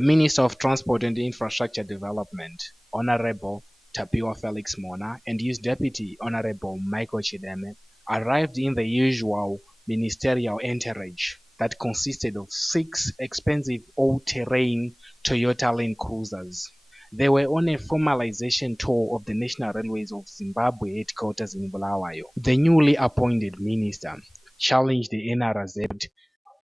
The Minister of Transport and Infrastructure Development, Honorable Tapiwa Felix Mhona, and his deputy, Honorable Michael Chideme, arrived in the usual ministerial entourage that consisted of 6 expensive all-terrain Toyota Land Cruisers. They were on a formalization tour of the National Railways of Zimbabwe headquarters in Bulawayo. The newly appointed minister challenged the NRZ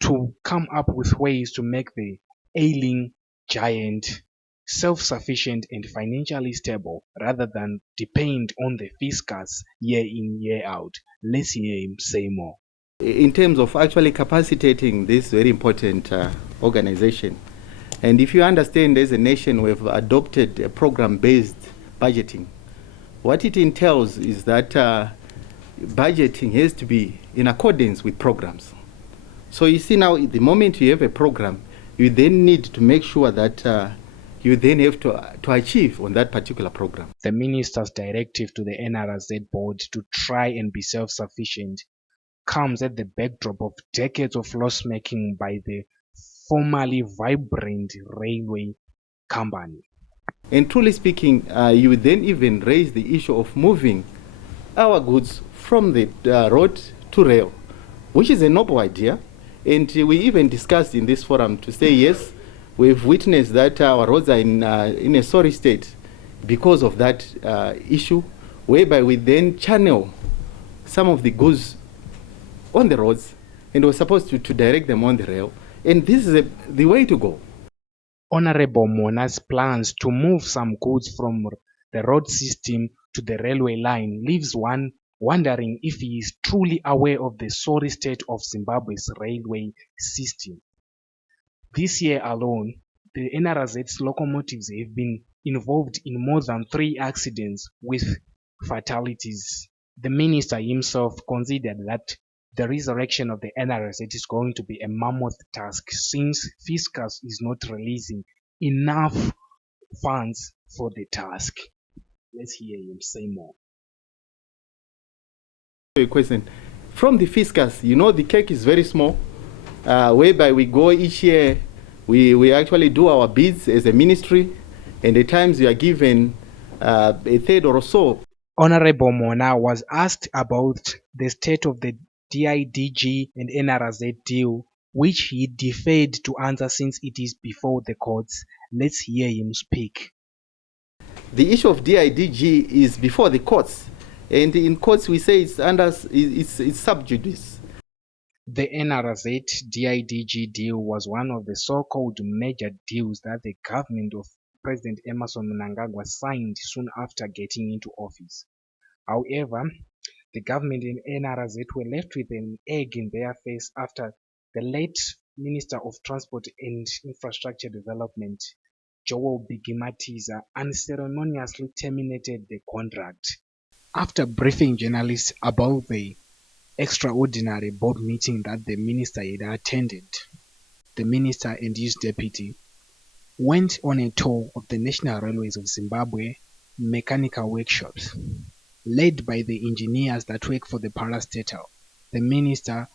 to come up with ways to make the ailing giant self-sufficient and financially stable rather than depend on the fiscus year in, year out. Let's hear him say more. In terms of actually capacitating this very important organization, and if you understand, as a nation, we've adopted a program-based budgeting. What it entails is that budgeting has to be in accordance with programs. So you see now, the moment you have a program, you then need to make sure that you then have to achieve on that particular program. The minister's directive to the NRZ board to try and be self-sufficient comes at the backdrop of decades of loss-making by the formerly vibrant railway company. And truly speaking, you would then even raise the issue of moving our goods from the road to rail, which is a noble idea. And we even discussed in this forum to say, yes, we've witnessed that our roads are in a sorry state because of that issue, whereby we then channel some of the goods on the roads, and we're supposed to direct them on the rail. And this is the way to go. Honorable Mhona's plans to move some goods from the road system to the railway line leaves one wondering if he is truly aware of the sorry state of Zimbabwe's railway system. This year alone, the NRZ's locomotives have been involved in more than 3 accidents with fatalities. The minister himself considered that the resurrection of the NRZ is going to be a mammoth task since fiscus is not releasing enough funds for the task. Let's hear him say more. A question. From the fiscus, you know, the cake is very small, whereby we go each year, we actually do our bids as a ministry, and at times we are given a third or so. Honorable Mhona was asked about the state of the DIDG and NRZ deal, which he deferred to answer since it is before the courts. Let's hear him speak. The issue of DIDG is before the courts, and in courts we say it's sub judice. The NRZ DIDG deal was one of the so-called major deals that the government of President Emmerson Mnangagwa signed soon after getting into office. However, the government and NRZ were left with an egg in their face after the late Minister of Transport and Infrastructure Development, Joel Bigimatiza, unceremoniously terminated the contract. After briefing journalists about the extraordinary board meeting that the minister had attended, the minister and his deputy went on a tour of the National Railways of Zimbabwe mechanical workshops, led by the engineers that work for the parastatal. The minister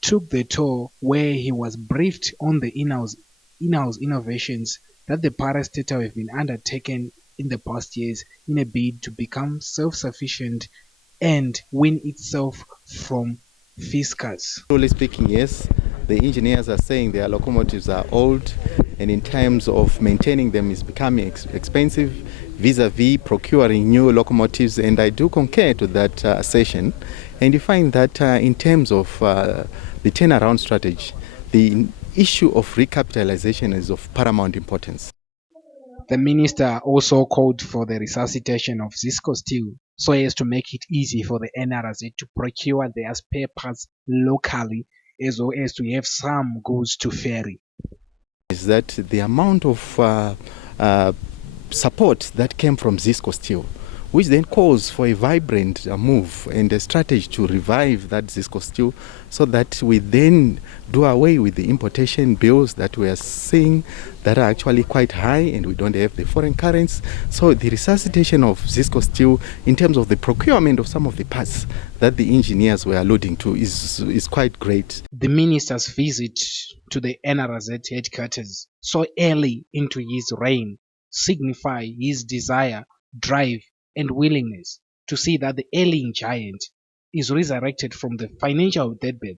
took the tour where he was briefed on the in-house innovations that the parastatal have been undertaken in the past years in a bid to become self-sufficient and win itself from fiscus. Truly speaking, yes, the engineers are saying their locomotives are old, and in terms of maintaining them is becoming expensive vis-a-vis procuring new locomotives, and I do concur to that assertion. And you find that in terms of the turnaround strategy, the issue of recapitalization is of paramount importance. The minister also called for the resuscitation of Zisco Steel so as to make it easy for the NRZ to procure their spare parts locally, as well as to have some goods to ferry. Is that the amount of support that came from Zisco Steel which then calls for a vibrant move and a strategy to revive that Zisco steel, so that we then do away with the importation bills that we are seeing that are actually quite high, and we don't have the foreign currency. So the resuscitation of Zisco steel in terms of the procurement of some of the parts that the engineers were alluding to is quite great. The minister's visit to the NRZ headquarters so early into his reign signify his desire, drive, and willingness to see that the ailing giant is resurrected from the financial deadbed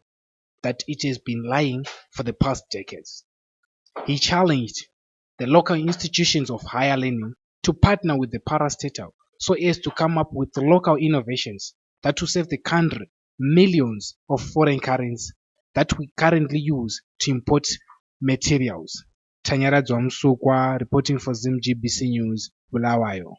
that it has been lying for the past decades. He challenged the local institutions of higher learning to partner with the parastatal so as to come up with local innovations that will save the country millions of foreign currency that we currently use to import materials. Tanyaradzwa Msukwa reporting for Zim GBC News, Bulawayo.